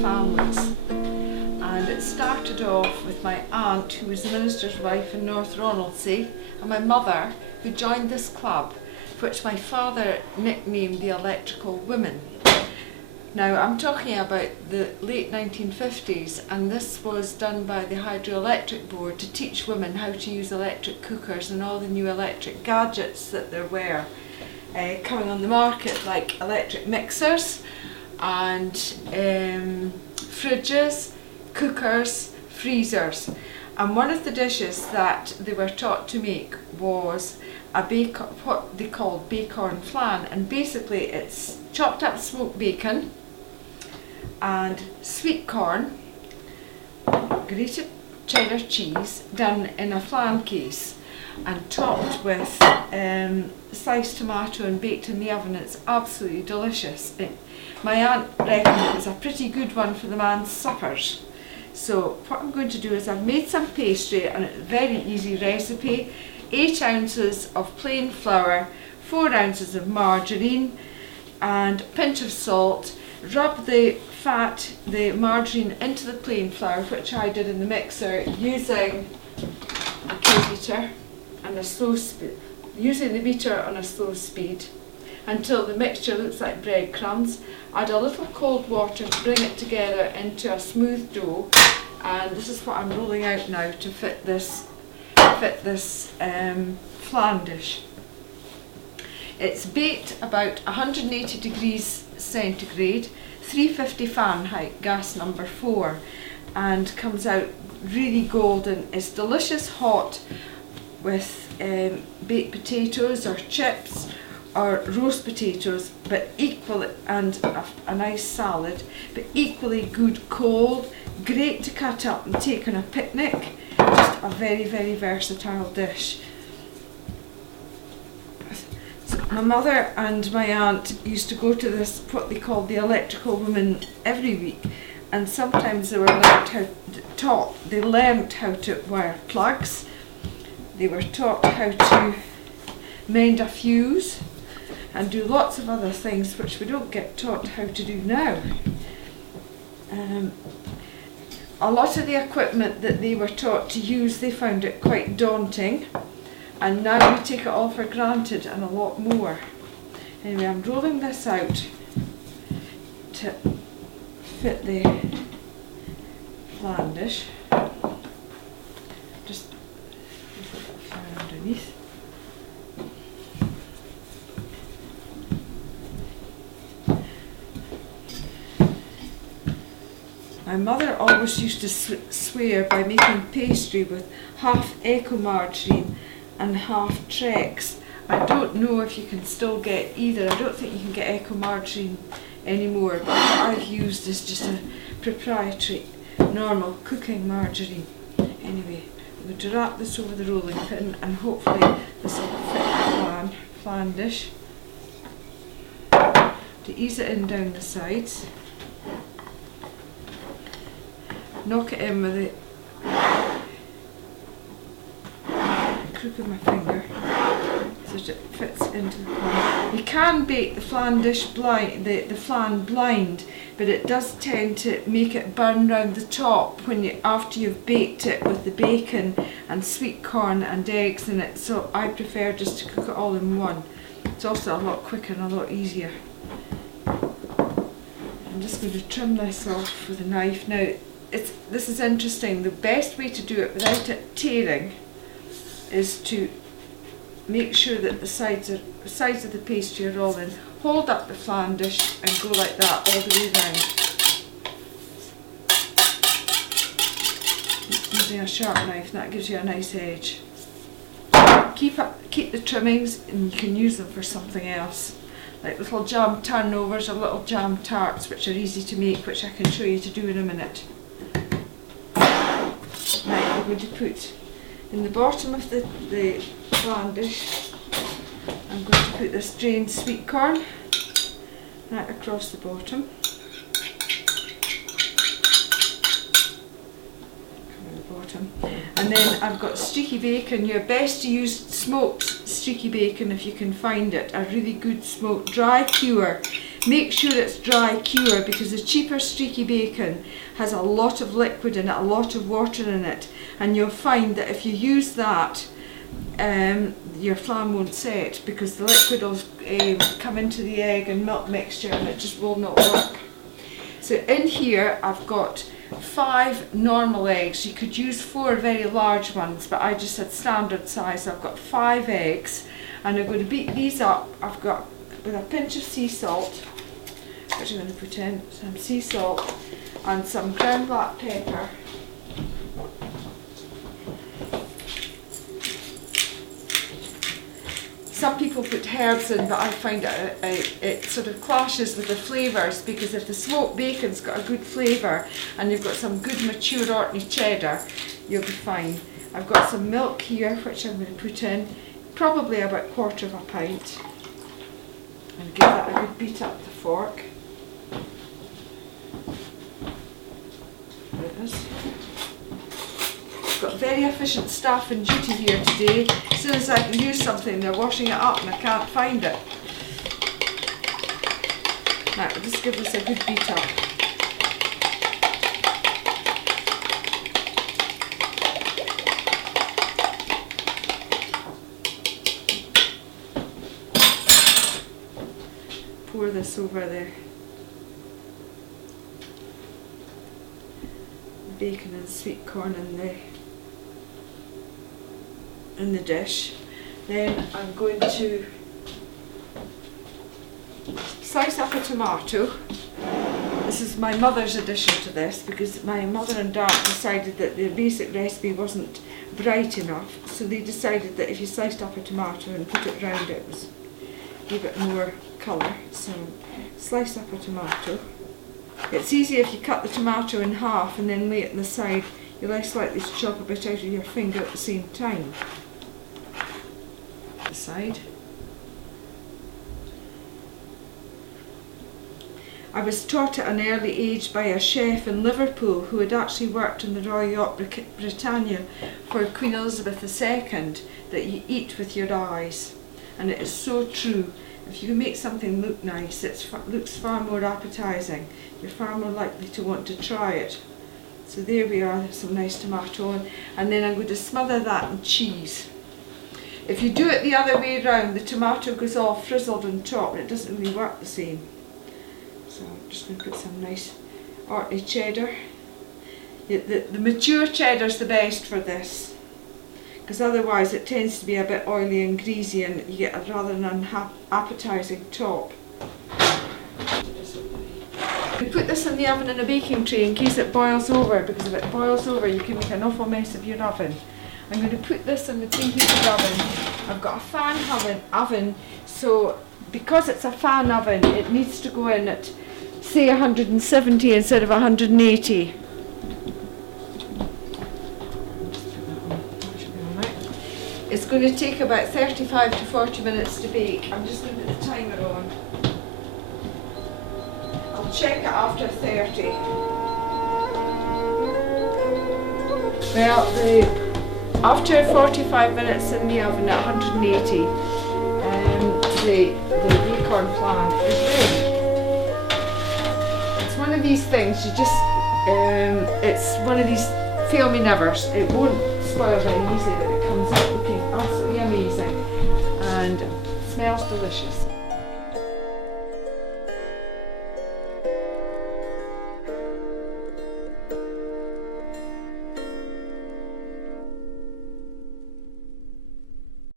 families. And it started off with my aunt, who was a minister's wife in North Ronaldsay, and my mother, who joined this club, which my father nicknamed the Electrical Women. Now, I'm talking about the late 1950s, and this was done by the Hydroelectric Board to teach women how to use electric cookers and all the new electric gadgets that there were coming on the market, like electric mixers and fridges, cookers, freezers. And one of the dishes that they were taught to make was what they called Bacorn Flan, and basically it's chopped up smoked bacon and sweet corn, grated cheddar cheese done in a flan case and topped with sliced tomato and baked in the oven. It's absolutely delicious. My aunt reckoned it was a pretty good one for the man's suppers. So what I'm going to do is I've made some pastry, and it's a very easy recipe. 8 ounces of plain flour, 4 ounces of margarine and a pinch of salt. Rub the margarine into the plain flour, which I did in the mixer using a K-beater and a slow speed, using the beater on a slow speed until the mixture looks like breadcrumbs. Add a little cold water to bring it together into a smooth dough, and this is what I'm rolling out now to fit this flan dish. It's baked about 180 degrees centigrade, 350 Fahrenheit, gas number 4, and comes out really golden. It's delicious hot with baked potatoes or chips or roast potatoes, but equally, and a nice salad, but equally good cold, great to cut up and take on a picnic. Just a very, very versatile dish. My mother and my aunt used to go to this, what they called the Electrical Women, every week, and sometimes they learnt how to wire plugs. They were taught how to mend a fuse and do lots of other things which we don't get taught how to do now. A lot of the equipment that they were taught to use, they found it quite daunting. And now we take it all for granted, and a lot more. Anyway, I'm rolling this out to fit the flan dish. Just put the flour underneath. My mother always used to swear by making pastry with half eco margarine and half Trex. I don't know if you can still get either. I don't think you can get eco margarine anymore, but what I've used is just a proprietary normal cooking margarine. Anyway, I'm going to wrap this over the rolling pin, and hopefully this will fit the flan dish. To ease it in down the sides, knock it in with the crook of my finger so that it fits into the flan. You can bake the flan dish blind, the flan blind, but it does tend to make it burn round the top after you've baked it with the bacon and sweet corn and eggs in it. So I prefer just to cook it all in one. It's also a lot quicker and a lot easier. I'm just going to trim this off with a knife. Now, this is interesting. The best way to do it without it tearing is to make sure that the sides of the pastry are all in. Hold up the flan dish and go like that all the way round. Using a sharp knife, that gives you a nice edge. Keep the trimmings, and you can use them for something else, like little jam turnovers or little jam tarts, which are easy to make, which I can show you to do in a minute. Right, we're going to put in the bottom of the flan dish, I'm going to put this drained sweet corn right across the bottom. And then I've got streaky bacon. You're best to use smoked streaky bacon if you can find it. A really good smoked dry cure make sure it's dry cure, because the cheaper streaky bacon has a lot of liquid in it, a lot of water in it, and you'll find that if you use that, your flan won't set, because the liquid will come into the egg and milk mixture and it just will not work. So in here I've got 5 normal eggs. You could use 4 very large ones, but I just had standard size. So I've got 5 eggs, and I'm going to beat these up. I've got, with a pinch of sea salt, which I'm going to put in, some sea salt and some ground black pepper. Some people put herbs in, but I find it sort of clashes with the flavours, because if the smoked bacon's got a good flavour and you've got some good mature Orkney cheddar, you'll be fine. I've got some milk here, which I'm going to put in, probably about 1/4 of a pint, and give that a good beat up with the fork. There it is. Got very efficient staff in duty here today. As soon as I can use something, they're washing it up and I can't find it. Right, we'll just give this a good beat up. Pour this over the bacon and sweet corn in the dish. Then I'm going to slice up a tomato. This is my mother's addition to this, because my mother and dad decided that the basic recipe wasn't bright enough, so they decided that if you sliced up a tomato and put it round, it was give it more colour. So slice up a tomato. It's easier if you cut the tomato in half and then lay it on the side. You're less likely to chop a bit out of your finger at the same time. The side. I was taught at an early age by a chef in Liverpool who had actually worked in the Royal Yacht Britannia for Queen Elizabeth II, that you eat with your eyes. And it is so true. If you can make something look nice, it looks far more appetising. You're far more likely to want to try it. So there we are, there's some nice tomato on, and then I'm going to smother that in cheese. If you do it the other way around, the tomato goes all frizzled on top and it doesn't really work the same. So I'm just going to put some nice Orkney cheddar. The mature cheddar's the best for this, because otherwise it tends to be a bit oily and greasy and you get a rather unappetising top. We put this in the oven in a baking tray in case it boils over, because if it boils over you can make an awful mess of your oven. I'm going to put this in the preheated oven. I've got a fan oven, so because it's a fan oven it needs to go in at say 170 instead of 180. It's going to take about 35 to 40 minutes to bake. I'm just going to put the timer on. I'll check it after 30. Well, after 45 minutes in the oven at 180, the Bacorn Flan is ready. It's one of these things, you just, it's one of these fail me nevers. It won't spoil very easily, but it comes out looking absolutely amazing and smells delicious.